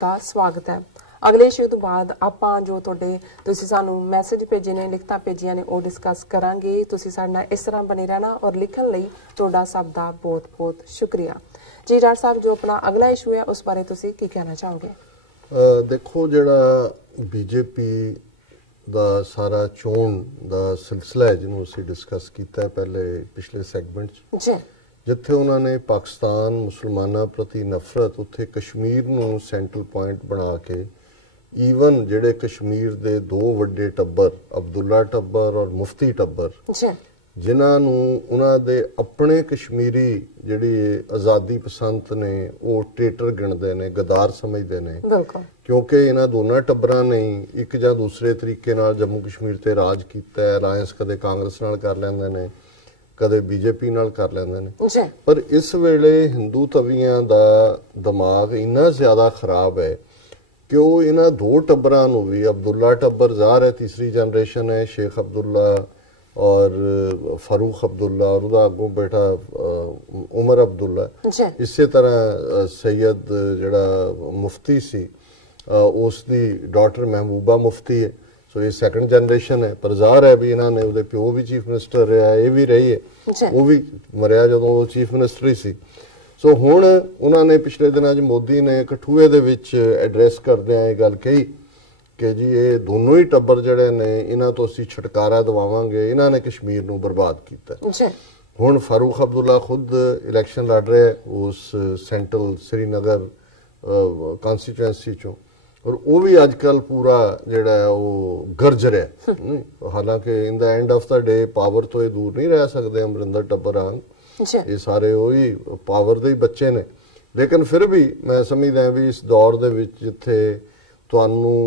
ਦਾ ਸਵਾਗਤ ਹੈ। ਅਗਲੇ ਸ਼ੋ ਤੋਂ ਬਾਅਦ ਆਪਾਂ ਜੋ ਤੁਸੀਂ ਸਾਨੂੰ ਮੈਸੇਜ ਭੇਜੇ ਨੇ, ਲਿਖਤਾਂ ਭੇਜੀਆਂ ਨੇ, ਉਹ ਡਿਸਕਸ ਕਰਾਂਗੇ। ਤੁਸੀਂ ਸਾਡੇ ਨਾਲ ਇਸ ਤਰ੍ਹਾਂ ਬਣੇ ਰਹਿਣਾ ਔਰ ਲਿਖਣ ਲਈ ਤੁਹਾਡਾ ਸਭ ਦਾ ਬਹੁਤ-ਬਹੁਤ ਸ਼ੁਕਰੀਆ ਜੀ। ਡਾਕਟਰ ਸਾਹਿਬ, ਜੋ ਆਪਣਾ ਅਗਲਾ ਇਸ਼ੂ ਹੈ ਉਸ ਬਾਰੇ ਤੁਸੀਂ ਕੀ ਕਹਿਣਾ ਚਾਹੋਗੇ? ਦੇਖੋ, ਜਿਹੜਾ ਬੀਜੇਪੀ ਦਾ ਸਾਰਾ ਚੋਣ ਦਾ ਸਿਲਸਿਲਾ ਹੈ ਜਿਹਨੂੰ ਅਸੀਂ ਡਿਸਕਸ ਕੀਤਾ ਪਹਿਲੇ ਪਿਛਲੇ ਸੈਗਮੈਂਟ 'ਚ ਜੀ, ਜਿੱਥੇ ਉਹਨਾਂ ਨੇ ਪਾਕਿਸਤਾਨ ਮੁਸਲਮਾਨਾਂ ਪ੍ਰਤੀ ਨਫ਼ਰਤ ਉੱਥੇ ਕਸ਼ਮੀਰ ਨੂੰ ਸੈਂਟਰਲ ਪੁਆਇੰਟ ਬਣਾ ਕੇ ਈਵਨ ਜਿਹੜੇ ਕਸ਼ਮੀਰ ਦੇ ਦੋ ਵੱਡੇ ਟੱਬਰ ਅਬਦੁੱਲਾ ਟੱਬਰ ਔਰ ਮੁਫਤੀ ਟੱਬਰ ਜਿਨ੍ਹਾਂ ਨੂੰ ਉਹਨਾਂ ਦੇ ਆਪਣੇ ਕਸ਼ਮੀਰੀ ਜਿਹੜੀ ਆਜ਼ਾਦੀ ਪਸੰਦ ਨੇ ਉਹ ਟ੍ਰੇਟਰ ਗਿਣਦੇ ਨੇ, ਗਦਾਰ ਸਮਝਦੇ ਨੇ, ਕਿਉਂਕਿ ਇਹਨਾਂ ਦੋਨਾਂ ਟੱਬਰਾਂ ਨੇ ਇੱਕ ਜਾਂ ਦੂਸਰੇ ਤਰੀਕੇ ਨਾਲ ਜੰਮੂ ਕਸ਼ਮੀਰ ਤੇ ਰਾਜ ਕੀਤਾ ਹੈ। ਅਲਾਇੰਸ ਕਦੇ ਕਾਂਗਰਸ ਨਾਲ ਕਰ ਲੈਂਦੇ ਨੇ, ਕਦੇ ਬੀਜੇਪੀ ਨਾਲ ਕਰ ਲੈਂਦੇ ਨੇ। ਪਰ ਇਸ ਵੇਲੇ ਹਿੰਦੂ ਤਵੀਆਂ ਦਾ ਦਿਮਾਗ ਇੰਨਾ ਜ਼ਿਆਦਾ ਖਰਾਬ ਹੈ ਕਿ ਉਹ ਇਹਨਾਂ ਦੋ ਟੱਬਰਾਂ ਨੂੰ ਵੀ, ਅਬਦੁੱਲਾ ਟੱਬਰ ਜ਼ਾਹਰ ਹੈ ਤੀਸਰੀ ਜਨਰੇਸ਼ਨ ਹੈ, ਸ਼ੇਖ ਅਬਦੁੱਲਾ और फारूक अब्दुल्ला और उसका अगों बेटा उमर अब्दुल्ला, इस तरह सैयद जड़ा मुफ्ती सी उसकी डॉटर महबूबा मुफ्ती है। सो ये सैकंड जनरेशन है। पर ज़ाहिर है भी इन्होंने उसके प्यो भी चीफ मिनिस्टर रहा, ये भी रही है, वो भी मरिया जो चीफ मिनिस्टर ही सी। सो हुण उन्होंने पिछले दिनों मोदी ने कठुए दे विच एड्रैस करदे ये गल कही कि जी ये दोनों ही टब्बर जड़े ने इन्हां तो असीं छुटकारा दवावांगे, इन्हां ने कश्मीर नूं बर्बाद कीता। हुण फारूक अब्दुल्ला खुद इलैक्शन लड़ रहे उस सेंट्रल श्रीनगर कॉन्स्टिट्यूएंसी चों, और वो भी अजकल पूरा जिहड़ा है वो गरज रहा। हालांकि in the end of the day power तो ये दूर नहीं रह सकते अमरिंदर टब्बर आंग, ये सारे वही पावर दे ही बच्चे ने। लेकिन फिर भी मैं समझदा भी इस दौर दे विच जिथे तुहानूं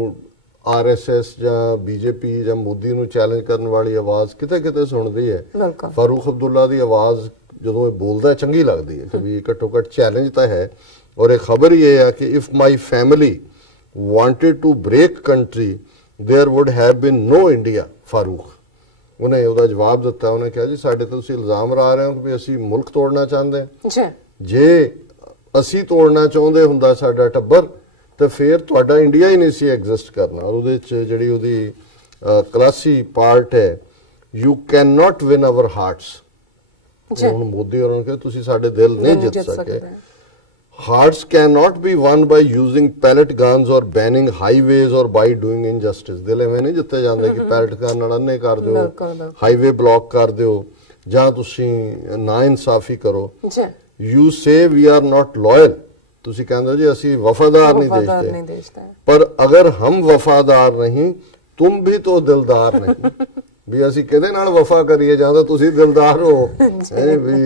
RSS ਜਾਂ बीजेपी ਜਾਂ ਮੋਦੀ ਨੂੰ ਚੈਲੰਜ ਕਰਨ ਵਾਲੀ ਆਵਾਜ਼ ਕਿਤੇ ਸੁਣਦੀ ਹੈ। ਫਾਰੂਕ ਅਬਦੁੱਲਾ ਦੀ ਆਵਾਜ਼ ਜਦੋਂ ਇਹ ਬੋਲਦਾ ਚੰਗੀ ਲੱਗਦੀ ਹੈ ਕਿ ਵੀ ਘੱਟੋ ਘੱਟ ਚੈਲੰਜ ਤਾਂ ਹੈ। ਔਰ ਇਹ ਖਬਰ ਹੀ ਇਹ ਹੈ ਕਿ if my family wanted to break country there would have been no India. Farooq ਉਹਨੇ ਉਹਦਾ ਜਵਾਬ ਦਿੱਤਾ। ਉਹਨੇ ਕਿਹਾ ਜੀ ਸਾਡੇ ਤੇ ਤੁਸੀਂ ਇਲਜ਼ਾਮ ਲਾ ਰਹੇ ਹੋ ਕਿ ਅਸੀਂ ਮੁਲਕ ਤੋੜਨਾ ਚਾਹੁੰਦੇ ਹਾਂ। ਜੇ ਅਸੀਂ ਤੋੜਨਾ ਚਾਹੁੰਦੇ ਹੁੰਦਾ ਸਾਡਾ ਟੱਬਰ तो फिर तुहाडा इंडिया ही नहीं सी एग्जिस्ट करना। और उहदे च जिहड़ी उहदी क्लासी पार्ट है, you can not win our hearts. हुण मोदी होरां कहे तुसीं साडे दिल नहीं जित सके। Hearts can not be won by using pellet guns और बैनिंग हाईवेज और बाय डूइंग इनजस्टिस। दिल एवें नहीं जिते जांदे कि पैलेट गन नाल अन्ने कर दिओ, हाईवे ब्लॉक कर दिओ जां तुसीं ना इंसाफी करो। यू से वी आर नॉट लॉयल। तुसी कहंदे जी असी वफादार नहीं देशते, पर अगर हम वफादार नहीं तुम भी तो दिलदार नहीं। भी असी किहदे नाल वफा करिए जां तां तुसी दिलदार हो, भी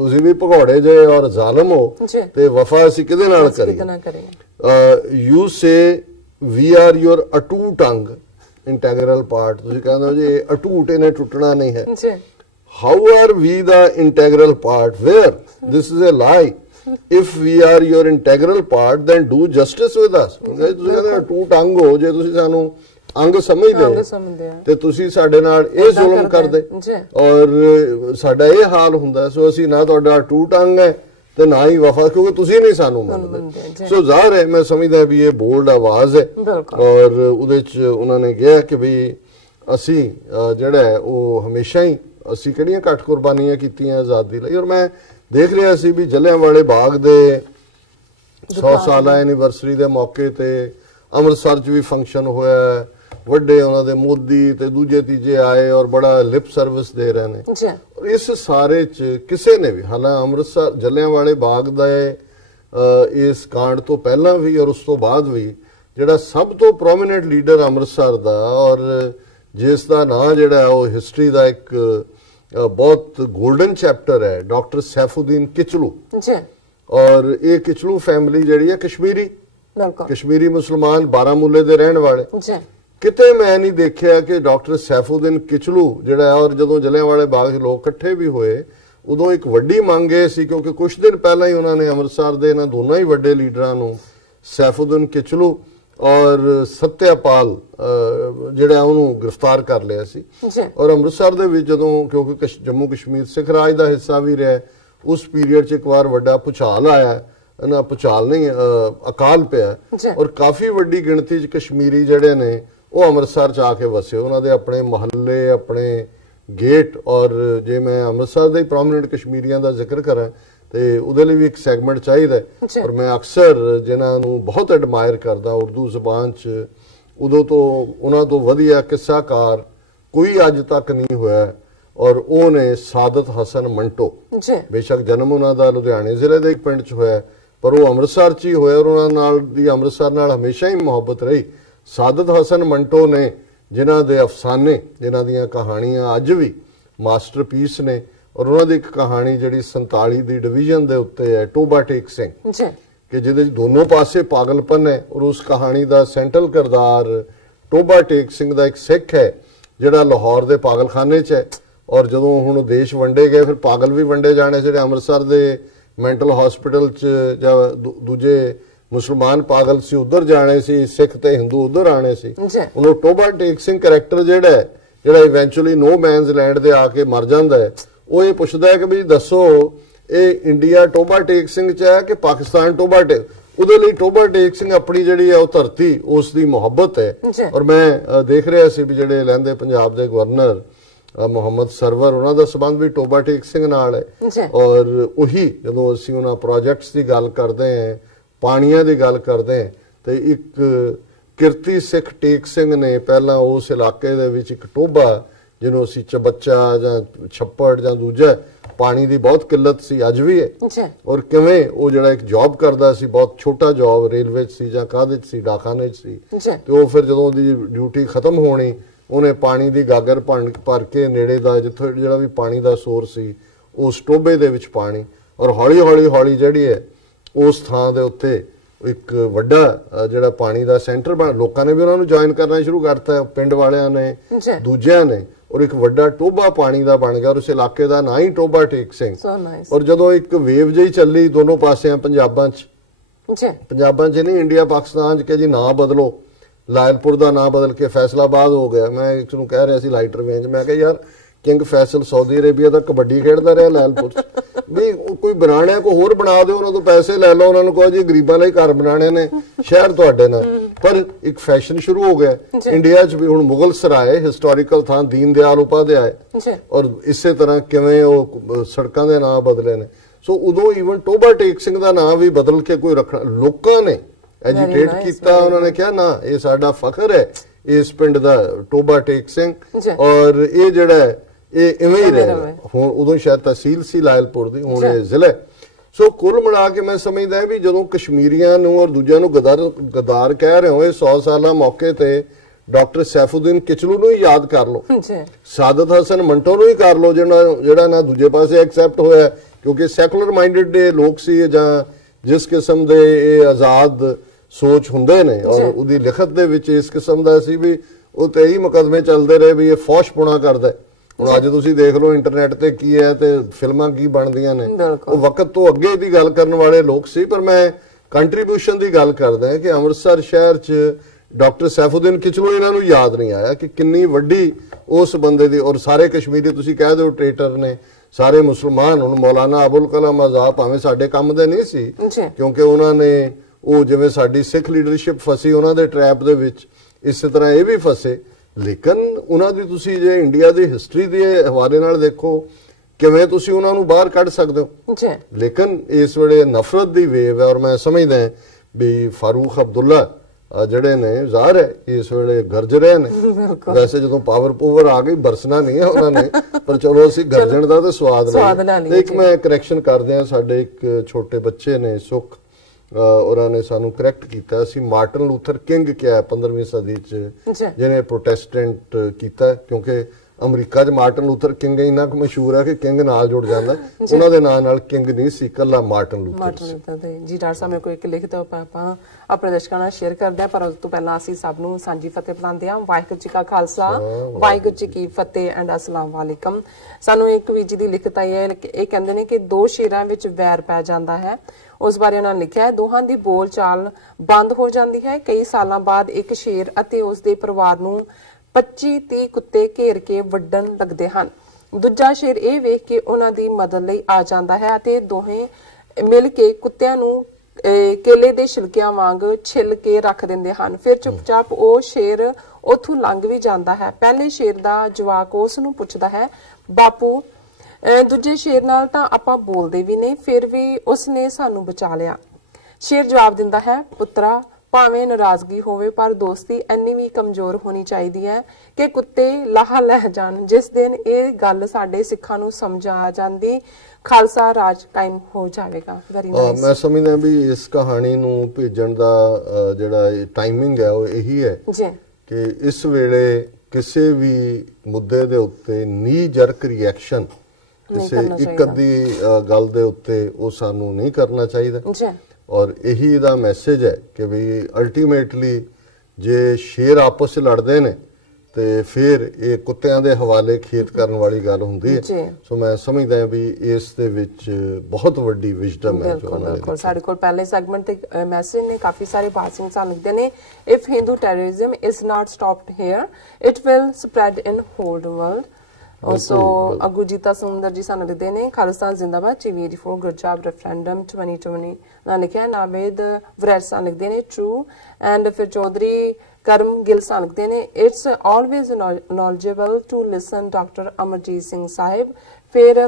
तुसी भी भगौड़े जे और जालिम हो, ते वफा असी किहदे नाल करिए। यू से वी आर योर अटूट अंग, इंटैग्रल पार्ट। तुसी कहंदे जी अटूट इन्हें टुटना नहीं है। How are we the integral part? Where? This is a lie. If we are your integral part, then do justice with us. ਤੁਸੀਂ ਕਹਿੰਦੇ ਟੂਟ ਅੰਗ ਹੋ, ਜੇ ਤੁਸੀਂ ਸਾਨੂੰ ਅੰਗ ਸਮਝਦੇ ਤੇ ਤੁਸੀਂ ਸਾਡੇ ਨਾਲ ਇਹ ਜ਼ੁਲਮ ਕਰਦੇ ਔਰ ਸਾਡਾ ਇਹ ਹਾਲ ਹੁੰਦਾ। ਸੋ ਅਸੀਂ ਨਾ ਤੁਹਾਡਾ ਟੂਟ ਅੰਗ ਹੈ ਤੇ ਨਾ ਹੀ ਵਫਾ, ਕਿਉਂਕਿ ਤੁਸੀਂ ਨਹੀਂ ਸਾਨੂੰ ਮੰਨਦੇ। ਸੋ ਜ਼ਾਹਰ ਹੈ ਮੈਂ ਸਮਝਦਾ ਵੀ ਇਹ ਬੋਲਡ ਆਵਾਜ਼ ਹੈ। ਔਰ ਉਹਦੇ ਚ ਉਹਨਾਂ ਨੇ ਕਿਹਾ ਕਿ ਵੀ ਅਸੀਂ ਜਿਹੜਾ ਉਹ ਹਮੇਸ਼ਾ ਹੀ ਅਸੀਂ ਕਿਹੜੀਆਂ ਘੱਟ ਕੁਰਬਾਨੀਆਂ ਕੀਤੀਆਂ ਆਜ਼ਾਦੀ ਲਈ। ਔਰ ਮੈਂ देख रहा सी भी जलियांवाले बाग दे 100 साला एनिवर्सरी दे मौके ते अमृतसर च भी फंक्शन होया, वड्डे उन्हां दे मोदी ते दूजे तीजे आए और बड़ा लिप सर्विस दे रहे ने। और इस सारे च किसी ने भी, हालांकि अमृतसर जलियांवाले बाग दे इस कांड तो पहला भी और उस तो बाद भी जिहड़ा सब तो प्रोमिनेंट लीडर अमृतसर दा और जिस दा नां जिहड़ा वो हिस्टरी दा एक बहुत गोल्डन चैप्टर है, डॉक्टर सैफुद्दीन किचलू। और ये किचलू फैमिली जी है कश्मीरी मुसलमान बारामूले दे रहने वाले। किते मैं नहीं देखा कि डॉक्टर सैफुद्दीन किचलू जिहड़ा, और जदों जलियांवाले बाग लोग इकट्ठे भी होए उदों एक वड्डी मंग ये सी, क्योंकि कुछ दिन पहला ही उन्होंने अमृतसर दे इन्हां दोनों ही वड्डे लीडरां नूं सैफुद्दीन किचलू और सत्यपाल जिहड़ा उहनूं गिरफ्तार कर लिया सी। और अमृतसर दे विच जदों, क्योंकि जम्मू कश्मीर सिख राज दा हिस्सा भी रहा, उस पीरियड च एक बार वड्डा भुचाल आया ਨਾ ਭੁਚਾਲ ਨਹੀਂ ਅਕਾਲ ਪਿਆ ਔਰ ਕਾਫੀ ਵੱਡੀ ਗਿਣਤੀ 'ਚ ਕਸ਼ਮੀਰੀ ਜਿਹੜੇ ਨੇ ਉਹ ਅੰਮ੍ਰਿਤਸਰ 'ਚ ਆ ਕੇ ਵਸੇ। ਉਹਨਾਂ ਦੇ ਆਪਣੇ ਮੁਹੱਲੇ, ਆਪਣੇ ਗੇਟ, ਔਰ ਜੇ ਮੈਂ ਅੰਮ੍ਰਿਤਸਰ ਦੇ ਪ੍ਰੋਮਿਨੈਂਟ ਕਸ਼ਮੀਰੀਆਂ ਦਾ ਜ਼ਿਕਰ ਕਰਾਂ ਤੇ ਉਹਦੇ ਲਈ ਵੀ ਇੱਕ ਸੈਗਮੈਂਟ ਚਾਹੀਦਾ। ਔਰ ਮੈਂ ਅਕਸਰ ਜਿਨ੍ਹਾਂ ਨੂੰ ਬਹੁਤ ਐਡਮਾਇਰ ਕਰਦਾ ਉਰਦੂ ਜ਼ਬਾਨ 'ਚ, ਉਦੋਂ ਤੋਂ ਉਹਨਾਂ ਤੋਂ ਵਧੀਆ ਕਿੱਸਾਕਾਰ ਕੋਈ ਅੱਜ ਤੱਕ ਨਹੀਂ ਹੋਇਆ ਔਰ ਉਹ ਨੇ ਸਾਦਤ ਹਸਨ ਮੰਟੋ। ਬੇਸ਼ੱਕ ਜਨਮ ਉਹਨਾਂ ਦਾ ਲੁਧਿਆਣੇ ਜ਼ਿਲ੍ਹੇ ਦੇ ਇੱਕ ਪਿੰਡ 'ਚ ਹੋਇਆ ਪਰ ਉਹ ਅੰਮ੍ਰਿਤਸਰ 'ਚ ਹੀ ਹੋਇਆ ਔਰ ਉਹਨਾਂ ਨਾਲ ਦੀ ਅੰਮ੍ਰਿਤਸਰ ਨਾਲ ਹਮੇਸ਼ਾ ਹੀ ਮੁਹੱਬਤ ਰਹੀ। ਸਾਦਤ ਹਸਨ ਮੰਟੋ ਨੇ ਜਿਨ੍ਹਾਂ ਦੇ ਅਫਸਾਨੇ, ਜਿਨ੍ਹਾਂ ਦੀਆਂ ਕਹਾਣੀਆਂ ਅੱਜ ਵੀ ਮਾਸਟਰਪੀਸ ਨੇ ਔਰ ਉਹਨਾਂ ਦੀ ਇੱਕ ਕਹਾਣੀ ਜਿਹੜੀ 47 ਦੀ ਡਿਵੀਜ਼ਨ ਦੇ ਉੱਤੇ ਹੈ, ਟੋਬਾ ਟੇਕ ਸਿੰਘ, ਕਿ ਜਿਹਦੇ ਦੋਨੋਂ ਪਾਸੇ ਪਾਗਲਪਨ ਹੈ ਔਰ ਉਸ ਕਹਾਣੀ ਦਾ ਸੈਂਟਰਲ ਕਿਰਦਾਰ ਟੋਬਾ ਟੇਕ ਸਿੰਘ ਦਾ ਇੱਕ ਸਿੱਖ ਹੈ ਜਿਹੜਾ ਲਾਹੌਰ ਦੇ ਪਾਗਲਖਾਨੇ 'ਚ ਹੈ। ਔਰ ਜਦੋਂ ਹੁਣ ਦੇਸ਼ ਵੰਡੇ ਗਏ ਫਿਰ ਪਾਗਲ ਵੀ ਵੰਡੇ ਜਾਣੇ, ਜਿਹੜੇ ਅੰਮ੍ਰਿਤਸਰ ਦੇ ਮੈਂਟਲ ਹਸਪੀਟਲ 'ਚ ਜਾਂ ਦੂਜੇ ਮੁਸਲਮਾਨ ਪਾਗਲ ਸੀ ਉਧਰ ਜਾਣੇ ਸੀ, ਸਿੱਖ ਤੇ ਹਿੰਦੂ ਉਧਰ ਆਣੇ ਸੀ। ਉਹਨੂੰ ਟੋਬਾ ਟੇਕ ਸਿੰਘ ਕਰੈਕਟਰ ਜਿਹੜਾ ਇਵੈਂਚੁਅਲੀ ਨੋ ਮੈਨਸ ਲੈਂਡ ਦੇ ਆ ਕੇ ਮਰ ਜਾਂਦਾ ਹੈ, ਉਹ ਇਹ ਪੁੱਛਦਾ ਹੈ ਕਿ ਵੀ ਦੱਸੋ ਇਹ ਇੰਡੀਆ ਟੋਬਾ ਟੇਕ ਸਿੰਘ 'ਚ ਹੈ ਕਿ ਪਾਕਿਸਤਾਨ ਟੋਬਾ ਟੇਕ। ਉਹਦੇ ਲਈ ਟੋਬਾ ਟੇਕ ਸਿੰਘ ਆਪਣੀ ਜਿਹੜੀ ਹੈ ਉਹ ਧਰਤੀ, ਉਸ ਦੀ ਮੁਹੱਬਤ ਹੈ। ਔਰ ਮੈਂ ਦੇਖ ਰਿਹਾ ਸੀ ਵੀ ਜਿਹੜੇ ਲਹਿੰਦੇ ਪੰਜਾਬ ਦੇ ਗਵਰਨਰ ਮੁਹੰਮਦ ਸਰਵਰ, ਉਹਨਾਂ ਦਾ ਸੰਬੰਧ ਵੀ ਟੋਬਾ ਟੇਕ ਸਿੰਘ ਨਾਲ ਹੈ। ਔਰ ਉਹੀ ਜਦੋਂ ਅਸੀਂ ਉਹਨਾਂ ਪ੍ਰੋਜੈਕਟਸ ਦੀ ਗੱਲ ਕਰਦੇ ਹਾਂ, ਪਾਣੀਆਂ ਦੀ ਗੱਲ ਕਰਦੇ ਹਾਂ, ਤੇ ਇੱਕ ਕਿਰਤੀ ਸਿੱਖ ਟੇਕ ਸਿੰਘ ਨੇ ਪਹਿਲਾਂ ਉਸ ਇਲਾਕੇ ਦੇ ਵਿੱਚ ਇੱਕ ਟੋਬਾ ਜਿਹਨੂੰ ਅਸੀਂ ਚਬੱਚਾ ਜਾਂ ਛੱਪੜ ਜਾਂ ਦੂਜਾ, ਪਾਣੀ ਦੀ ਬਹੁਤ ਕਿੱਲਤ ਸੀ, ਅੱਜ ਵੀ ਹੈ। ਔਰ ਕਿਵੇਂ ਉਹ ਜਿਹੜਾ ਇੱਕ ਜੌਬ ਕਰਦਾ ਸੀ, ਬਹੁਤ ਛੋਟਾ ਜੌਬ, ਰੇਲਵੇ 'ਚ ਸੀ ਜਾਂ ਕਾਹਦੇ 'ਚ ਸੀ, ਡਾਕਖਾਨੇ 'ਚ ਸੀ, ਤੇ ਉਹ ਫਿਰ ਜਦੋਂ ਉਹਦੀ ਡਿਊਟੀ ਖਤਮ ਹੋਣੀ ਉਹਨੇ ਪਾਣੀ ਦੀ ਗਾਗਰ ਭਰ ਕੇ ਨੇੜੇ ਦਾ ਜਿੱਥੋਂ ਜਿਹੜਾ ਵੀ ਪਾਣੀ ਦਾ ਸੋਰਸ ਸੀ ਉਸ ਟੋਬੇ ਦੇ ਵਿੱਚ ਪਾਣੀ, ਔਰ ਹੌਲੀ ਹੌਲੀ ਜਿਹੜੀ ਹੈ ਉਸ ਥਾਂ ਦੇ ਉੱਤੇ ਇੱਕ ਵੱਡਾ ਜਿਹੜਾ ਪਾਣੀ ਦਾ ਸੈਂਟਰ ਬਣ, ਲੋਕਾਂ ਨੇ ਵੀ ਉਹਨਾਂ ਨੂੰ ਜੁਆਇਨ ਕਰਨਾ ਸ਼ੁਰੂ ਕਰਤਾ, ਪਿੰਡ ਵਾਲਿਆਂ ਨੇ, ਦੂਜਿਆਂ ਨੇ, ਔਰ ਇੱਕ ਵੱਡਾ ਟੋਬਾ ਪਾਣੀ ਦਾ ਬਣ ਗਿਆ ਔਰ ਉਸ ਇਲਾਕੇ ਦਾ ਨਾਂ ਹੀ ਟੋਬਾ ਟੇਕ ਸਿੰਘ। ਔਰ ਜਦੋਂ ਇੱਕ ਵੇਵ ਜਿਹੀ ਚੱਲੀ ਦੋਨੋਂ ਪਾਸਿਆਂ ਪੰਜਾਬਾਂ 'ਚ ਨਹੀਂ, ਇੰਡੀਆ ਪਾਕਿਸਤਾਨ 'ਚ ਕਿ ਜੀ ਨਾਂ ਬਦਲੋ, ਲਾਇਲਪੁਰ ਦਾ ਨਾਂ ਬਦਲ ਕੇ ਫੈਸਲਾਬਾਦ ਹੋ ਗਿਆ। ਮੈਂ ਇੱਕ ਨੂੰ ਕਹਿ ਰਿਹਾ ਸੀ ਲਾਈਟਰ ਵੇਂਜ, ਮੈਂ ਕਿਹਾ ਯਾਰ ਕਿੰਗ ਫੈਸਲ ਸਾਊਦੀ ਅਰੇਬੀਆ ਦਾ ਕਬੱਡੀ ਖੇਡਦਾ ਰਿਹਾ ਲਾਇਲਪੁਰ 'ਚ, ਵੀ ਕੋਈ ਬਣਾਣਿਆ ਕੋ ਹੋਰ ਬਣਾ ਦਿਓ, ਉਹਨਾਂ ਤੋਂ ਪੈਸੇ ਲੈ ਲਓ, ਉਹਨਾਂ ਨੂੰ ਕਹੋ ਜੀ ਗਰੀਬਾਂ ਲਈ ਘਰ ਬਣਾਣੇ ਨੇ, ਸ਼ਹਿਰ ਤੁਹਾਡੇ ਨਾਲ। ਪਰ ਇੱਕ ਫੈਸ਼ਨ ਸ਼ੁਰੂ ਹੋ ਗਿਆ ਇੰਡੀਆ 'ਚ ਵੀ, ਹੁਣ ਮੁਗਲ ਸਰਾਏ ਹਿਸਟੋਰੀਕਲ ਥਾਂ ਦੀਨ ਦਿਆਲ ਉਪਾਧਿਆਏ, ਔਰ ਇਸੇ ਤਰ੍ਹਾਂ ਕਿਵੇਂ ਉਹ ਸੜਕਾਂ ਦੇ ਨਾਂ ਬਦਲੇ ਨੇ। ਸੋ ਉਦੋਂ ਈਵਨ ਟੋਬਾ ਟੇਕ ਸਿੰਘ ਦਾ ਨਾਂ ਵੀ ਬਦਲ ਕੇ ਕੋਈ ਰੱਖਣਾ, ਲੋਕਾਂ ਨੇ ਐਜੀਟੇਟ ਕੀਤਾ, ਉਹਨਾਂ ਨੇ ਕਿਹਾ ਨਾ ਇਹ ਸਾਡਾ ਫਖਰ ਹੈ ਇਸ ਪਿੰਡ ਦਾ ਟੋਬਾ ਟੇਕ ਸਿੰਘ, ਔਰ ਇਹ ਜਿਹੜਾ ਇਹ ਇਵੇਂ ਹੀ ਰਹੇ। ਹੁਣ ਉਦੋਂ ਸ਼ਾਇਦ ਤਹਿਸੀਲ ਸੀ ਲਾਇਲਪੁਰ ਦੀ, ਹੁਣ ਇਹ ਜ਼ਿਲ੍ਹਾ। ਸੋ ਕੁੱਲ ਮਿਲਾ ਕੇ ਮੈਂ ਸਮਝਦਾ ਵੀ ਜਦੋਂ ਕਸ਼ਮੀਰੀਆਂ ਨੂੰ ਔਰ ਦੂਜਿਆਂ ਨੂੰ ਗਦਾਰ ਕਹਿ ਰਹੇ ਹੋ, ਇਹ 100 ਸਾਲਾ ਮੌਕੇ ਤੇ ਡਾਕਟਰ ਸੈਫੂਦੀਨ ਕਿਚਲੂ ਨੂੰ ਹੀ ਯਾਦ ਕਰ ਲਓ, ਸਾਦਤ ਹਸਨ ਮੰਟੋ ਨੂੰ ਹੀ ਕਰ ਲਓ, ਜਿਹੜਾ ਨਾ ਦੂਜੇ ਪਾਸੇ ਐਕਸੈਪਟ ਹੋਇਆ ਕਿਉਂਕਿ ਸੈਕੂਲਰ ਮਾਈਂਡਡ ਦੇ ਲੋਕ ਸੀ ਜਾਂ ਜਿਸ ਕਿਸਮ ਦੇ ਇਹ ਆਜ਼ਾਦ ਸੋਚ ਹੁੰਦੇ ਨੇ। ਔਰ ਉਹਦੀ ਲਿਖਤ ਦੇ ਵਿੱਚ ਇਸ ਕਿਸਮ ਦਾ ਸੀ ਵੀ ਉਹ ਤੇ ਹੀ ਮੁਕਦਮੇ ਚੱਲਦੇ ਰਹੇ ਵੀ ਇਹ ਫੌਸ਼ਪੁਣਾ ਕਰਦਾ। ਹੁਣ ਅੱਜ ਤੁਸੀਂ ਦੇਖ ਲਓ ਇੰਟਰਨੈਟ ਤੇ ਕੀ ਹੈ ਤੇ ਫਿਲਮਾਂ ਕੀ ਬਣਦੀਆਂ ਨੇ, ਉਹ ਵਕਤ ਤੋਂ ਅੱਗੇ ਦੀ ਗੱਲ ਕਰਨ ਵਾਲੇ ਲੋਕ ਸੀ। ਪਰ ਮੈਂ ਕੰਟਰੀਬਿਊਸ਼ਨ ਦੀ ਗੱਲ ਕਰਦਾ ਕਿ ਅੰਮ੍ਰਿਤਸਰ ਸ਼ਹਿਰ 'ਚ ਡਾਕਟਰ ਸੈਫੂਦੀਨ ਕਿਚਲੂ ਇਹਨਾਂ ਨੂੰ ਯਾਦ ਨਹੀਂ ਆਇਆ ਕਿ ਕਿੰਨੀ ਵੱਡੀ ਉਸ ਬੰਦੇ ਦੀ, ਔਰ ਸਾਰੇ ਕਸ਼ਮੀਰੀ ਤੁਸੀਂ ਕਹਿ ਦਿਓ ਟ੍ਰੇਟਰ ਨੇ, ਸਾਰੇ ਮੁਸਲਮਾਨ। ਹੁਣ ਮੌਲਾਨਾ ਅਬੁਲ ਕਲਾਮ ਆਜ਼ਾਦ ਭਾਵੇਂ ਸਾਡੇ ਕੰਮ ਦੇ ਨਹੀਂ ਸੀ ਕਿਉਂਕਿ ਉਹਨਾਂ ਨੇ ਉਹ ਜਿਵੇਂ ਸਾਡੀ ਸਿੱਖ ਲੀਡਰਸ਼ਿਪ ਫਸੀ ਉਹਨਾਂ ਦੇ ਟ੍ਰੈਪ ਦੇ ਵਿੱਚ, ਇਸੇ ਤਰ੍ਹਾਂ ਇਹ ਵੀ ਫਸੇ। ਲੇਕਿਨ ਉਹਨਾਂ ਦੀ ਤੁਸੀਂ ਜੇ ਇੰਡੀਆ ਦੀ ਹਿਸਟਰੀ ਦੇ ਹਵਾਲੇ ਨਾਲ ਦੇਖੋ ਕਿਵੇਂ ਤੁਸੀਂ ਉਹਨਾਂ ਨੂੰ ਬਾਹਰ ਕੱਢ ਸਕਦੇ ਹੋ। ਲੇਕਿਨ ਇਸ ਵੇਲੇ ਨਫ਼ਰਤ ਦੀ ਵੇਵ ਹੈ ਔਰ ਮੈਂ ਸਮਝਦਾ ਵੀ ਫਾਰੂਕ ਅਬਦੁੱਲਾ ਜਿਹੜੇ ਨੇ ਜ਼ਾਹਰ ਹੈ ਇਸ ਵੇਲੇ ਗਰਜ ਰਹੇ ਨੇ। ਵੈਸੇ ਜਦੋਂ ਪਾਵਰ ਆ ਗਈ ਬਰਸਣਾ ਨਹੀਂ ਹੈ ਉਹਨਾਂ ਨੇ, ਪਰ ਚਲੋ ਅਸੀਂ ਗਰਜਣ ਦਾ ਤਾਂ ਸਵਾਦ ਲੈ। ਇੱਕ ਮੈਂ ਕਰੈਕਸ਼ਨ ਕਰਦੇ ਹਾਂ, ਸਾਡੇ ਇੱਕ ਛੋਟੇ ਬੱਚੇ ਨੇ ਸੁਖ, ਉਹਨਾਂ ਨੇ ਸਾਨੂੰ ਕਰੈਕਟ ਕੀਤਾ, ਅਸੀਂ ਮਾਰਟਨ ਲੂਥਰ ਕਿੰਗ ਕਿਹਾ 15ਵੀਂ ਸਦੀ 'ਚ ਜਿਹਨੇ ਪ੍ਰੋਟੈਸਟੈਂਟ ਕੀਤਾ, ਕਿਉਂਕਿ ਅਮਰੀਕਾ 'ਚ ਮਾਰਟਨ ਲੂਥਰ ਕਿੰਗ ਇੰਨਾ ਕੁ ਮਸ਼ਹੂਰ ਹੈ ਕਿ ਕਿੰਗ ਨਾਲ ਜੁੜ ਜਾਂਦਾ, ਉਹਨਾਂ ਦੇ ਨਾਂ ਨਾਲ ਕਿੰਗ ਨਹੀਂ ਸੀ, ਇਕੱਲਾ ਮਾਰਟਨ ਲੂਥਰ ਜੀ। ਡਾਕਟਰ ਸਾਹਿਬ ਮੇਰੇ ਕੋਲ ਇੱਕ ਲਿਖਤ ਆਪਾਂ ਆਪਣੇ ਦਰਸ਼ਕਾਂ ਨਾਲ ਸ਼ੇਅਰ ਕਰਦੇ ਹਾਂ, ਪਰ ਉਸ ਤੋਂ ਪਹਿਲਾਂ ਅਸੀਂ ਸਭ ਨੂੰ ਸਾਂਝੀ ਫਤਿਹ ਬੁਲਾਉਂਦੇ ਹਾਂ। ਵਾਹਿਗੁਰੂ ਜੀ ਕਾ ਖਾਲਸਾ, ਵਾਹਿਗੁਰੂ ਜੀ ਕੀ ਫਤਿਹ ਐਂਡ ਅਸਲਾਮ ਵਾਲੇਕਮ। ਸਾਨੂੰ ਇੱਕ ਵੀਰ ਜੀ ਦੀ ਲਿਖਤ ਆਈ ਹੈ, ਇਹ ਕਹਿੰਦੇ ਨੇ ਕਿ ਦੋ ਸ਼ੇਰਾਂ ਵਿੱਚ ਵੈਰ ਪੈ ਜਾਂਦਾ ਹੈ, ਉਸ ਬਾਰੇ ਉਹਨਾਂ ਨੇ ਲਿਖਿਆ ਹੈ ਦੋਹਾਂ ਦੀ ਬੋਲ ਚਾਲ ਬੰਦ ਹੋ ਜਾਂਦੀ ਹੈ। ਕਈ ਸਾਲਾਂ ਬਾਅਦ ਇੱਕ ਸ਼ੇਰ ਅਤੇ ਉਸ ਦੇ ਪਰਿਵਾਰ ਨੂੰ 25-30 ਕੁੱਤੇ ਘੇਰ ਕੇ ਵੱਢਣ ਲੱਗਦੇ ਹਨ। ਦੂਜਾ ਸ਼ੇਰ ਇਹ ਵੇਖ ਕੇ ਉਹਨਾਂ ਦੀ ਮਦਦ ਲਈ ਆ ਜਾਂਦਾ ਹੈ ਅਤੇ ਦੋਹੇ ਮਿਲ ਕੇ ਕੁੱਤਿਆਂ ਨੂੰ केले दे छिलकियां वांग छिल के रख दिंदे हन। फिर चुपचाप ਉਹ शेर ਉਥੋਂ ਲੰਘ ਵੀ ਜਾਂਦਾ ਹੈ। ਪਹਿਲੇ शेर ਦਾ ਜਵਾਕ ਉਸ ਨੂੰ ਪੁੱਛਦਾ ਹੈ, ਬਾਪੂ ਦੂਜੇ शेर ਨਾਲ ਤਾਂ ਆਪਾਂ ਬੋਲਦੇ ਵੀ ਨਹੀਂ, ਫਿਰ ਵੀ ਉਸਨੇ ਸਾਨੂੰ ਬਚਾ ਲਿਆ। शेर ਜਵਾਬ ਦਿੰਦਾ ਹੈ, ਪੁੱਤਰਾ ਭਾਵੇਂ ਨਾਰਾਜ਼ਗੀ ਹੋਵੇ ਪਰ ਦੋਸਤੀ ਇੰਨੀ ਵੀ ਕਮਜ਼ੋਰ ਹੋਣੀ ਚਾਹੀਦੀ ਹੈ ਕਿ ਕੁੱਤੇ ਲਾਹ ਲੈ ਜਾਣ। ਜਿਸ ਦਿਨ ਇਹ ਗੱਲ ਸਾਡੇ ਸਿੱਖਾਂ ਨੂੰ ਸਮਝ ਆ ਜਾਂਦੀ, ਖਾਲਸਾ ਰਾਜ ਕਾਇਮ ਹੋ ਜਾਵੇਗਾ। Very nice. ਮੈਂ ਸਮਝਦਾ ਵੀ ਇਸ ਕਹਾਣੀ ਨੂੰ ਭੇਜਣ ਦਾ ਜਿਹੜਾ ਟਾਈਮਿੰਗ ਹੈ ਉਹ ਇਹੀ ਹੈ ਜੀ ਕਿ ਇਸ ਵੇਲੇ ਕਿਸੇ ਵੀ ਮੁੱਦੇ ਦੇ ਉੱਤੇ ਨੀ ਜਰਕ ਰਿਐਕਸ਼ਨ ਕਿਸੇ ਇੱਕ ਅੱਧੀ ਗੱਲ ਦੇ ਉੱਤੇ ਉਹ ਸਾਨੂੰ ਨਹੀਂ ਕਰਨਾ ਚਾਹੀਦਾ ਜੀ। ਔਰ ਇਹੀ ਦਾ ਮੈਸੇਜ ਹੈ ਕਿ ਵੀ ਅਲਟੀਮੇਟਲੀ ਜੇ ਸ਼ੇਰ ਆਪਸ ਚ ਲੜਦੇ ਨੇ ਤੇ ਫਿਰ ਇਹ ਕੁੱਤਿਆਂ ਦੇ ਹਵਾਲੇ ਖੇਤ ਕਰਨ ਵਾਲੀ ਗੱਲ ਹੁੰਦੀ ਹੈ। ਸੋ ਮੈਂ ਸਮਝਦਾ ਹਾਂ ਵੀ ਇਸ ਦੇ ਵਿੱਚ ਬਹੁਤ ਵੱਡੀ ਵਿਜ਼ਡਮ ਹੈ ਜੋ ਉਹਨਾਂ ਨੇ। ਸਾਡੇ ਕੋਲ ਪਹਿਲੇ ਸੈਗਮੈਂਟ ਤੇ ਮੈਸੇਜ ਨੇ ਕਾਫੀ ਸਾਰੇ ਬਾਸਿੰਗ ਸਾਨੂੰ ਲਿਖਦੇ ਨੇ, if Hindu terrorism is not stopped here it will spread in whole the world. Also, Agujita Sundar ji ਸਾਨੂੰ ਲਿਖਦੇ ਨੇ, ਖਾਲਿਸਤਾਨ ਜ਼ਿੰਦਾਬਾਦ, TV84 ਗੁੱਡ ਜੌਬ, ਰੈਫਰੈਂਡਮ 2020 ਨਾਲ ਲਿਖਿਆ। ਨਾਵੇਦ ਵਰੈਸਾ ਲਿਖਦੇ ਨੇ, ਟਰੂ। ਐਂਡ ਫਿਰ ਚੌਧਰੀ ਕਰਮ ਗਿੱਲ ਸਾਂ ਲਿਖਦੇ ਨੇ, it's always knowledgeable to listen doctor Amarjeet Singh Sahib. फिर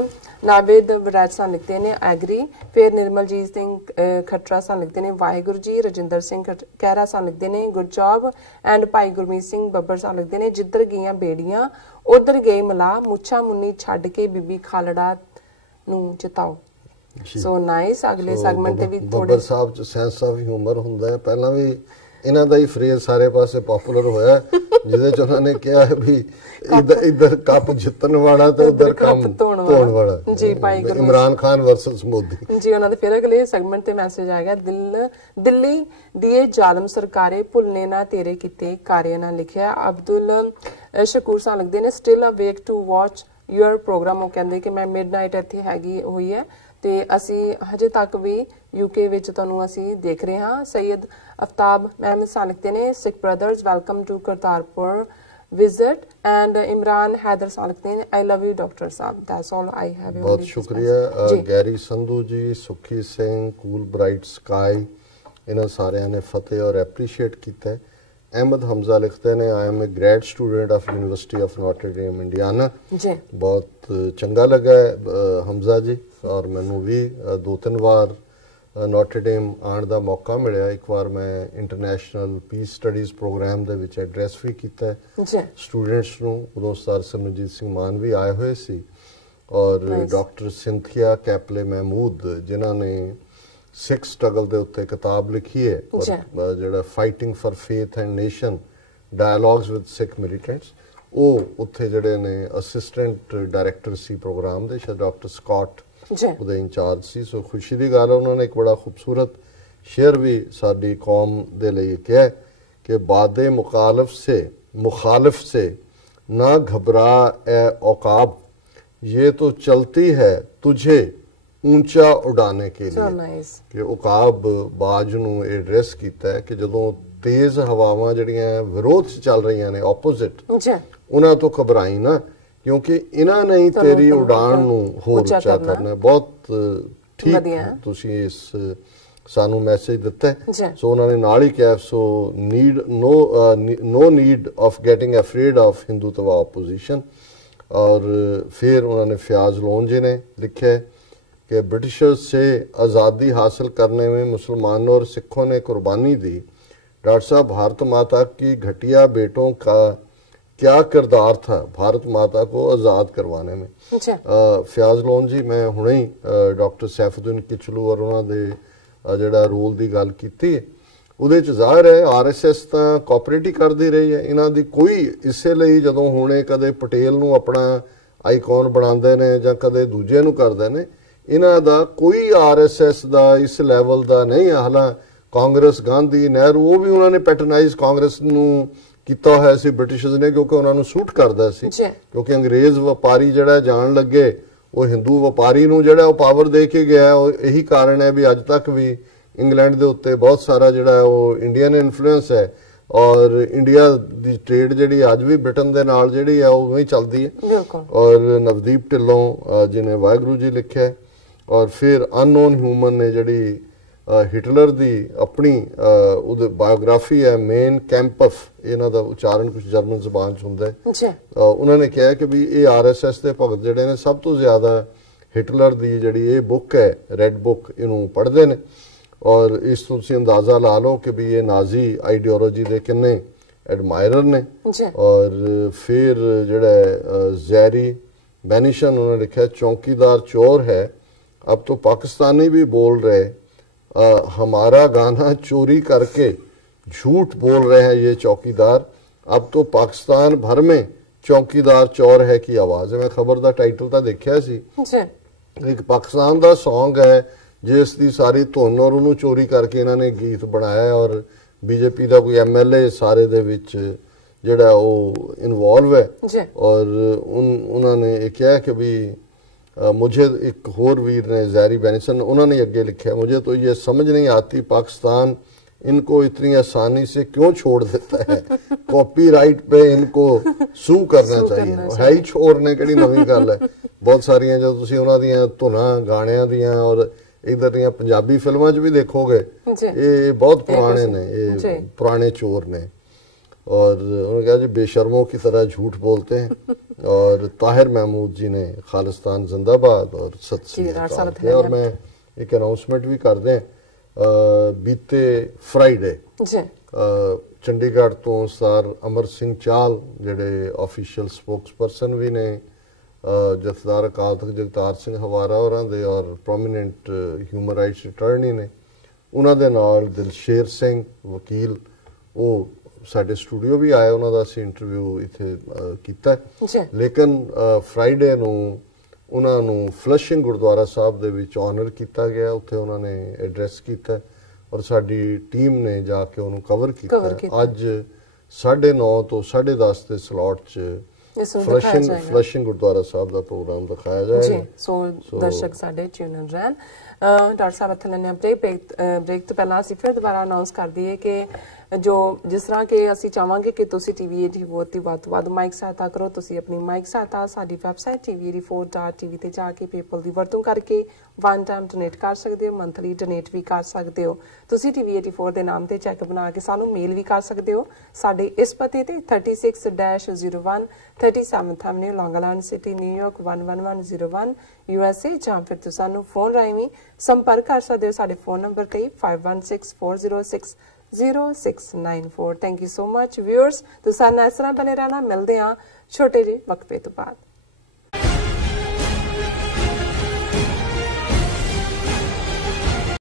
नावेद वरैत सन लिखते हैं, एग्री। फिर निर्मलजीत सिंह खट्टरा सन लिखते हैं, वाहिगुरु जी। रजिंदर सिंह कहरा सन लिखते हैं, गुड जॉब। एंड भाई गुरमीत सिंह बब्बर सन लिखते हैं, जिधर गईयां बेड़ियां उधर गए मला, मुछा मुन्नी छड्ड के बीबी खालड़ा नूं जिताओ। So nice. अगले सेगमेंट ते भी थोड़े बब्बर साहब च सेंस ऑफ ह्यूमर हुंदा है। पहला भी ਇਹਨਾਂ ਦਾ ਹੀ ਫਰੇਜ਼ ਸਾਰੇ ਪਾਸੇ ਪਪੂਲਰ ਹੋਇਆ ਜਿਹਦੇ ਚ ਉਹਨਾਂ ਨੇ ਕਿਹਾ ਹੈ ਵੀ ਇੱਧਰ ਕੱਪ ਜਿੱਤਣ ਵਾਲਾ ਤੇ ਉੱਧਰ ਕੰਮ ਧੋਣ ਵਾਲਾ। ਜੀ ਭਾਈ ਗੁਰੂ ਇਮਰਾਨ ਖਾਨ ਵਰਸਸ ਮੋਦੀ ਜੀ। ਉਹਨਾਂ ਦੇ ਫਿਰ ਅਗਲੇ ਸੈਗਮੈਂਟ ਤੇ ਮੈਸੇਜ ਆ ਗਿਆ, ਦਿੱਲੀ ਦੀਏ ਜ਼ਾਲਮ ਸਰਕਾਰੇ ਭੁੱਲਨੇ ਨਾ ਤੇਰੇ ਕੀਤੇ ਕਾਰਿਆ ਨਾਲ ਲਿਖਿਆ। ਅਬਦੁਲ ਸ਼ਕੂਰ ਸਾਂ ਲਿਖਦੇ ਨੇ, still awake to watch your programme. ਉਹ ਕਹਿੰਦੇ ਕਿ ਮੈਂ ਮਿਡਨਾਈਟ ਇੱਥੇ ਹੈਗੀ ਹੋਈ ਹੈ ਤੇ ਅਸੀਂ ਹਜੇ ਤੱਕ ਵੀ UK ਵਿੱਚ ਤੁਹਾਨੂੰ ਅਸੀਂ ਦੇਖ ਰਹੇ ਹਾਂ। ਸੈयद ਅਫਤਾਬ ਮਹਿਮਦ ਸਾਂ ਲਿਖਦੇ ਨੇ, Sikh brothers welcome to Kartarpur visit। and Imran Haider सां लिखते हैं, I love you डॉक्टर साहब। that's all I have। बहुत शुक्रिया। गैरी संधू जी, सुखी सिंह, कूल ब्राइट स्काई, इन्हां सारियां ने फतेह और एप्रीशिएट किया है। अहमद हमजा लिखते हैं, I am a grade student of University of Notre Dame Indiana ji. बहुत चंगा लगा है हमजा जी। और मैनू भी 2-3 बार नॉटर डेम आने का मौका मिले। एक बार मैं इंटरनेशनल पीस स्टडीज़ प्रोग्राम दे विच एड्रैस भी किया स्टूडेंट्स नूं। उदों सर सिमरनजीत सिंह मान भी आए हुए सी और डॉक्टर सिंथिया कैपले महमूद जिन्हां ने सिख स्ट्रगल के उत्ते किताब लिखी है, जिहड़ा fighting for faith and nation dialogues with Sikh militants, वो उत्थे जिहड़े ने असिस्टेंट डायरैक्टर सी प्रोग्राम दे, शायद डॉक्टर स्कॉट ਉਹਦੇ ਇੰਚਾਰਜ ਸੀ। ਸੋ ਖੁਸ਼ੀ ਦੀ ਗੱਲ ਹੈ ਉਹਨਾਂ ਨੇ ਇੱਕ ਬੜਾ ਖੂਬਸੂਰਤ ਸ਼ੇਰ ਵੀ ਸਾਡੀ ਕੌਮ ਦੇ ਲਈ ਕਿਹਾ ਕਿ ਬਾਦੇ मुखालिफ से ना घबरा ए औकाब, ये तो चलती है तुझे ऊंचा उड़ाने के लिए। कि औकाब बाज ਨੂੰ ਐਡਰੈਸ ਕੀਤਾ ਹੈ ਕਿ ਜਦੋਂ ਤੇਜ਼ ਹਵਾਵਾਂ ਜਿਹੜੀਆਂ ਵਿਰੋਧ ਚ ਚੱਲ ਰਹੀਆਂ ਨੇ ਆਪੋਜ਼ਿਟ, ਉਹਨਾਂ ਤੋਂ ਘਬਰਾਈ ਨਾ, क्योंकि इन्हां ने ही तेरी उड़ान नूं होर उच्चा करना। बहुत ठीक तुसीं इस सानू मैसेज दिता है। सो उन्होंने नाल ही कहा, so need no need of getting afraid of Hindutva opposition. और फिर उन्होंने फयाज लोन जी ने लिखा है कि ब्रिटिशर्स से आज़ादी हासिल करने में मुसलमानों और सिखों ने कुर्बानी दी। डॉक्टर साहब, भारत माता की घटिया बेटों का क्या किरदार था भारत माता को आज़ाद करवाने में। फयाज लोन जी, मैं हुणे ही डॉक्टर सैफुद्दीन किचलू और उन्होंने जिहड़ा रोल की गल की ਉਹਦੇ ਚ ਜ਼ਾਹਿਰ ਹੈ RSS ਤਾਂ ਕੋਆਪਰੇਟ ਹੀ ਕਰਦੀ ਰਹੀ ਹੈ ਇਹਨਾਂ ਦੀ। ਕੋਈ ਇਸੇ ਲਈ ਜਦੋਂ ਹੁਣੇ ਕਦੇ ਪਟੇਲ ਨੂੰ ਆਪਣਾ ਆਈਕਨ ਬਣਾਉਂਦੇ ਨੇ ਜਾਂ ਕਦੇ ਦੂਜੇ ਨੂੰ ਕਰਦੇ ਨੇ, ਇਹਨਾਂ ਦਾ ਕੋਈ RSS ਦਾ ਇਸ ਲੈਵਲ ਦਾ ਨਹੀਂ ਹੈ। ਹਾਲਾਂ ਕਾਂਗਰਸ, ਗਾਂਧੀ, ਨਹਿਰੂ, ਉਹ ਵੀ ਉਹਨਾਂ ਨੇ ਪੈਟਰਨਾਈਜ਼ ਕਾਂਗਰਸ ਨੂੰ ਕੀਤਾ ਹੋਇਆ ਸੀ ਬ੍ਰਿਟਿਸ਼ਰਸ ਨੇ, ਕਿਉਂਕਿ ਉਹਨਾਂ ਨੂੰ ਸੂਟ ਕਰਦਾ ਸੀ। ਕਿਉਂਕਿ ਅੰਗਰੇਜ਼ ਵਪਾਰੀ ਜਿਹੜਾ ਜਾਣ ਲੱਗੇ ਉਹ ਹਿੰਦੂ ਵਪਾਰੀ ਨੂੰ ਜਿਹੜਾ ਉਹ ਪਾਵਰ ਦੇ ਕੇ ਗਿਆ। ਉਹ ਇਹੀ ਕਾਰਨ ਹੈ ਵੀ ਅੱਜ ਤੱਕ ਵੀ ਇੰਗਲੈਂਡ ਦੇ ਉੱਤੇ ਬਹੁਤ ਸਾਰਾ ਜਿਹੜਾ ਉਹ ਇੰਡੀਅਨ ਇਨਫਲੂਐਂਸ ਹੈ ਔਰ ਇੰਡੀਆ ਦੀ ਟ੍ਰੇਡ ਜਿਹੜੀ ਅੱਜ ਵੀ ਬ੍ਰਿਟਨ ਦੇ ਨਾਲ ਜਿਹੜੀ ਹੈ ਉਹ ਹੀ ਚੱਲਦੀ ਹੈ। ਔਰ ਨਵਦੀਪ ਢਿੱਲੋਂ ਜਿਹਨੇ ਵਾਹਿਗੁਰੂ ਜੀ ਲਿਖਿਆ, ਔਰ ਫਿਰ ਅਨਨੋਨ ਹਿਊਮਨ ਨੇ ਜਿਹੜੀ ਹਿਟਲਰ ਦੀ ਆਪਣੀ ਉਹਦੀ ਬਾਇਓਗ੍ਰਾਫੀ ਹੈ ਮੇਨ ਕੈਂਪਫ, ਇਹਨਾਂ ਦਾ ਉਚਾਰਨ ਕੁਝ ਜਰਮਨ ਜ਼ਬਾਨ ਚ ਹੁੰਦਾ ਹੈ। ਉਹਨਾਂ ਨੇ ਕਿਹਾ ਕਿ ਵੀ ਇਹ ਆਰਐਸਐਸ ਦੇ ਭਗਤ ਜਿਹੜੇ ਨੇ ਸਭ ਤੋਂ ਜ਼ਿਆਦਾ ਹਿਟਲਰ ਦੀ ਜਿਹੜੀ ਇਹ ਬੁੱਕ ਹੈ ਰੈੱਡ ਬੁੱਕ, ਇਹਨੂੰ ਪੜ੍ਹਦੇ ਨੇ ਔਰ ਇਸ ਤੋਂ ਤੁਸੀਂ ਅੰਦਾਜ਼ਾ ਲਾ ਲਓ ਕਿ ਵੀ ਇਹ ਨਾਜ਼ੀ ਆਈਡੀਓਲੋਜੀ ਦੇ ਕਿੰਨੇ ਐਡਮਾਇਰਰ ਨੇ। ਔਰ ਫਿਰ ਜਿਹੜਾ ਜ਼ੈਰੀ बेनिशन उन्होंने लिखा है चौकीदार चोर है, अब तो पाकिस्तानी भी बोल रहे हमारा गाना चोरी करके झूठ बोल रहे हैं ये चौकीदार, अब तो पाकिस्तान भर में चौकीदार चोर है की आवाज है। मैं खबर का टाइटल तो देखा सी, एक पाकिस्तान का सॉन्ग है जिस दी सारी धुन और उन्होंने चोरी करके इन्होंने गीत बनाया और बीजेपी का कोई MLA सारे दे विच ਜਿਹੜਾ ਉਹ ਇਨਵੋਲਵ ਹੈ। और उन्होंने कहा कि भी मुझे एक होर वीर ने ज़ैरी बेनिसन उन्होंने अगे लिखा, मुझे तो ये समझ नहीं आती पाकिस्तान इनको इतनी आसानी से क्यों छोड़ देता है, कॉपीराइट पे इनको सू करना चाहिए। है ही छोर ने किहड़ी नवीं गल है, बहुत सारियां जो तुसीं उन्हां दीयां धुनां गाणियां दीयां और इधर दीयां पंजाबी फिल्मां च भी देखोगे ये बहुत पुराने ने, ये पुराने चोर ने। और उन्होंने कहा जी बेशर्मों की तरह झूठ बोलते हैं। और ताहिर महमूद जी ने खालिस्तान जिंदाबाद और सत श्री अकाल। और मैं एक अनाउंसमेंट भी कर दें, बीते फ्राइडे चंडीगढ़ तो सर अमर सिंह चाल जिहड़े ऑफिशियल स्पोक्स परसन भी ने, जथेदार अकाल तख्त जगतार सिंह हवारा होरां दे और प्रोमीनेंट ह्यूमन राइट्स अटॉर्नी ने, उन्हां दे नाल दिलशेर सिंह वकील वो ਸਾਡੇ ਸਟੂਡੀਓ ਵੀ ਆਏ, ਉਹਨਾਂ ਦਾ ਅਸੀਂ ਇੰਟਰਵਿਊ ਇੱਥੇ ਕੀਤਾ। ਲੇਕਿਨ ਫਰਾਈਡੇ ਨੂੰ ਉਹਨਾਂ ਨੂੰ ਫਲਸ਼ਿੰਗ ਗੁਰਦੁਆਰਾ ਸਾਹਿਬ ਦੇ ਵਿੱਚ ਆਨਰ ਕੀਤਾ ਗਿਆ, ਉੱਥੇ ਉਹਨਾਂ ਨੇ ਐਡਰੈਸ ਕੀਤਾ ਔਰ ਸਾਡੀ ਟੀਮ ਨੇ ਜਾ ਕੇ ਉਹਨੂੰ ਕਵਰ ਕੀਤਾ। ਅੱਜ 9:30 ਤੋਂ 10:30 ਦੇ ਸਲੋਟ 'ਚ ਫਲਸ਼ਿੰਗ ਗੁਰਦੁਆਰਾ ਸਾਹਿਬ ਦਾ ਪ੍ਰੋਗਰਾਮ ਦਿਖਾਇਆ ਜਾਏਗਾ। ਸੋ ਦਰਸ਼ਕ ਸਾਡੇ ਟਿਊਨ ਰਹਿਣ। ਡਾਕਟਰ ਸਾਹਿਬ ਇੱਥੇ ਲੈਣੇ ਬ੍ਰੇਕ ਤੋਂ ਪਹਿਲਾਂ ਅਸੀਂ ਫਿਰ ਦੁਬਾਰਾ ਅਨਾਉਂਸ ਕਰ ਦਈਏ ਕਿ ਜੋ ਜਿਸ ਤਰ੍ਹਾਂ ਕਿ ਅਸੀਂ ਚਾਹਾਂਗੇ ਕਿ ਤੁਸੀਂ TV84 ਦੀ ਵੱਧ ਤੋਂ ਵੱਧ ਮਾਈਕ ਸਹਾਇਤਾ ਕਰੋ। ਤੁਸੀਂ ਆਪਣੀ ਮਾਈਕ ਸਹਾਇਤਾ ਸਾਡੀ ਵੈਬਸਾਈਟ TV84.tv ਤੇ ਜਾ ਕੇ ਪੇਪਲ ਦੀ ਵਰਤੋਂ ਕਰਕੇ ਵਨ ਟਾਈਮ ਡੋਨੇਟ ਕਰ ਸਕਦੇ ਹੋ, ਮੰਥਲੀ ਡੋਨੇਟ ਵੀ ਕਰ ਸਕਦੇ ਹੋ। ਤੁਸੀਂ TV84 ਦੇ ਨਾਮ ਤੇ ਚੈੱਕ ਬਣਾ ਕੇ ਸਾਨੂੰ ਮੇਲ ਵੀ ਕਰ ਸਕਦੇ ਹੋ ਸਾਡੇ ਇਸ ਪਤੇ ਤੇ 36-01 37th Avenue Long Island City New York 11101 USA, ਜਾਂ ਫਿਰ ਤੁਸੀਂ ਸਾਨੂੰ ਫੋਨ ਰਾਹੀਂ ਵੀ ਸੰਪਰਕ ਕਰ ਸਕਦੇ ਹੋ ਸਾਡੇ ਫੋਨ ਨੰਬਰ ਤੇ 5164060694। Thank you so much viewers, ਤੁਸੀਂ ਸਾਡੇ ਨਾਲ ਇਸ ਤਰ੍ਹਾਂ ਬਣੇ ਰਹਿਣਾ। ਮਿਲਦੇ ਹਾਂ ਛੋਟੇ ਜਿਹੇ ਵਕਫੇ ਤੋਂ ਬਾਅਦ।